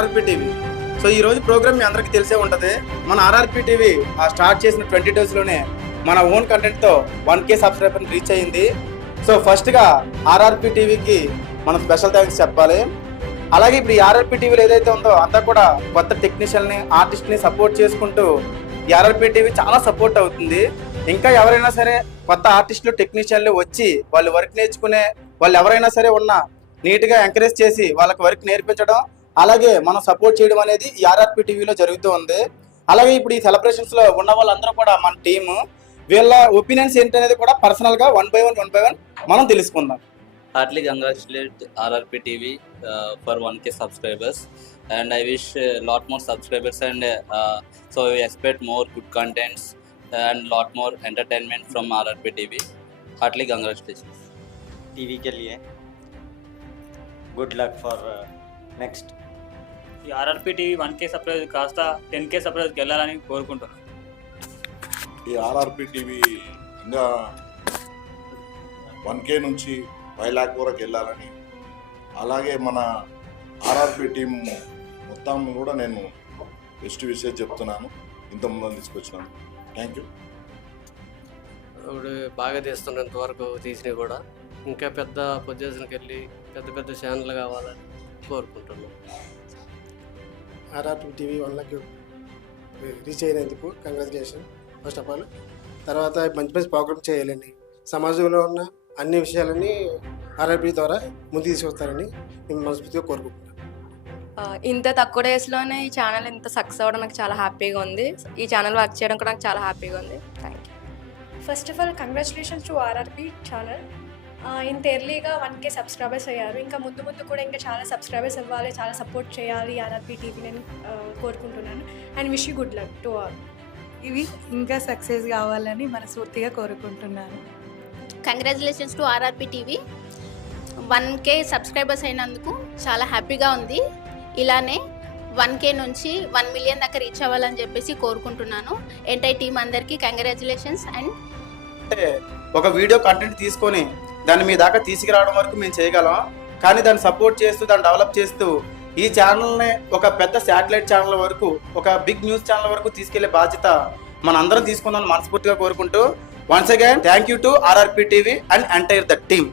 RRP TV. So ఈ రోజు programme మీ అందరికీ తెలిసే ఉంటుంది. మన ఆర్ఆర్పి టీవీ స్టార్ట్ చేసిన 20 daysలోనే మన ఓన్ కంటెంట్తో 1K సబ్స్క్రైబర్ని రీచ్ అయ్యింది. సో ఫస్ట్గా ఆర్ఆర్పి టీవీకి మనం స్పెషల్ థ్యాంక్స్ చెప్పాలి. అలాగే ఇప్పుడు ఈ ఆర్ఆర్పి టీవీలో ఏదైతే ఉందో అంతా కూడా కొత్త టెక్నీషియన్ని, ఆర్టిస్ట్ని సపోర్ట్ చేసుకుంటూ ఈ ఆర్ఆర్పి టీవీ చాలా సపోర్ట్ అవుతుంది. ఇంకా ఎవరైనా సరే కొత్త ఆర్టిస్టులు, టెక్నీషియన్లు వచ్చి వాళ్ళు వర్క్ నేర్చుకునే వాళ్ళు ఎవరైనా సరే ఉన్నా నీట్గా ఎంకరేజ్ చేసి వాళ్ళకి వర్క్ నేర్పించడం, అలాగే మనం సపోర్ట్ చేయడం అనేది ఈ ఆర్ఆర్పి టీవీలో జరుగుతూ ఉంది. అలాగే ఇప్పుడు ఈ సెలబ్రేషన్స్లో ఉన్న వాళ్ళందరూ కూడా మన టీము, వీళ్ళ ఒపీనియన్స్ ఏంటనేది కూడా పర్సనల్గా వన్ బై వన్ మనం తెలుసుకుందాం. Heartily congratulate RRP TV for 1K subscribers, and I wish lot more subscribers, and so we expect more good contents and lot more entertainment from RRP TV. Heartily congratulations. TV के लिए good luck for next. ఈ RRP TV 1K subscribe కాస్త 10K సబ్స్క్రైబ్కి వెళ్ళాలని కోరుకుంటున్నాను. ఈ RRP TV ఇంకా 1K నుంచి 5 lakh వరకు వెళ్ళాలని, అలాగే మన ఆర్ఆర్పి టీం మొత్తం కూడా నేను బెస్ట్ విషయం చెప్తున్నాను. ఇంత ముందు తీసుకొచ్చినాను. Thank you. ఇప్పుడు బాగా తీస్తున్నంత వరకు తీసినవి కూడా ఇంకా పెద్ద పొజిషన్కి వెళ్ళి పెద్ద ఛానల్ కావాలని కోరుకుంటున్నాం. ఆర్ఆర్పి టీవీ 1 lakh రీచ్ అయినందుకు కంగ్రాచులేషన్ ఫస్ట్ ఆఫ్ ఆల్. తర్వాత మంచి ప్రోగ్రామ్ చేయాలని, సమాజంలో ఉన్న అన్ని విషయాలని ఆర్ఆర్పి ద్వారా ముందుకు తీసుకొస్తారని మేము మనస్ఫూర్తిగా కోరుకుంటున్నాం. ఇంత తక్కువ డేస్లోనే ఈ ఛానల్ ఇంత సక్సెస్ అవ్వడం నాకు చాలా హ్యాపీగా ఉంది. ఈ ఛానల్ వర్క్ చేయడం కూడా నాకు చాలా హ్యాపీగా ఉంది. Thank you. First of all congratulations to RRP channel. ఇంత ఎర్లీగా 1K సబ్స్క్రైబర్స్ అయ్యారు. ఇంకా ముందు కూడా ఇంకా చాలా సబ్స్క్రైబర్స్ ఇవ్వాలి, చాలా సపోర్ట్ చేయాలి ఆర్ఆర్పి టీవీ నేను కోరుకుంటున్నాను. And wish you good luck to all. ఇవి ఇంకా సక్సెస్ కావాలని మనస్ఫూర్తిగా కోరుకుంటున్నాను. Congratulations to RRP TV. 1K subscribers అయినందుకు చాలా హ్యాపీగా ఉంది. ఇలానే 1K నుంచి 1 million దాకా రీచ్ అవ్వాలని చెప్పేసి కోరుకుంటున్నాను. ఎంటైర్ టీమ్ అందరికీ కంగ్రాచులేషన్స్. అండ్ ఒక వీడియో కంటెంట్ తీసుకొని దాన్ని మీ దాకా తీసుకురావడం వరకు మేము చేయగలం, కానీ దాన్ని సపోర్ట్ చేస్తూ దాన్ని డెవలప్ చేస్తూ ఈ ఛానల్ని ఒక పెద్ద శాటిలైట్ ఛానల్ వరకు, ఒక బిగ్ న్యూస్ ఛానల్ వరకు తీసుకెళ్లే బాధ్యత మన అందరం తీసుకుందామని మనస్ఫూర్తిగా కోరుకుంటూ once again thank you to RRP TV and entire the team.